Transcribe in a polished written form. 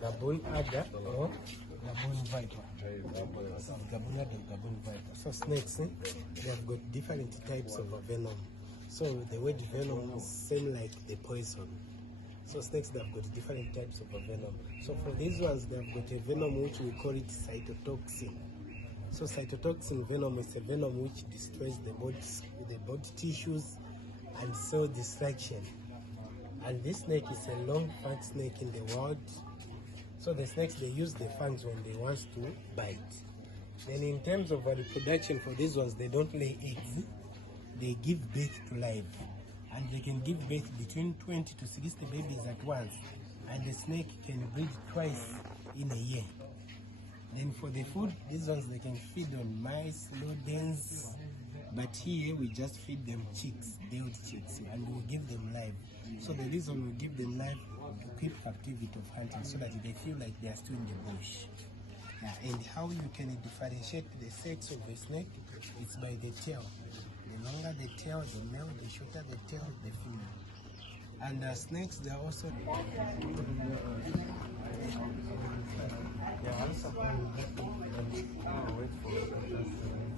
Gaboon adder or Gaboon viper. Gaboon adder and Gaboon viper. So snakes, they have got different types of venom. So the word venom is same like the poison. So snakes, they have got different types of venom. So for these ones, they have got a venom which we call it cytotoxin. So cytotoxin venom is a venom which destroys the body tissues and cell destruction. And this snake is a long fat snake in the world. So the snakes, they use the fangs when they want to bite. Then in terms of reproduction for these ones, they don't lay eggs. They give birth to life. And they can give birth between 20 to 60 babies at once. And the snake can breed twice in a year. Then for the food, these ones, they can feed on mice, rodents. But here we just feed them chicks, boiled chicks, and we give them live. So the reason we give them live to keep activity of hunting, so that they feel like they are still in the bush. And how you can differentiate the sex of a snake, it's by the tail. The longer the tail, the male, the shorter the tail, the female. And snakes, they are also... Yeah, also wait for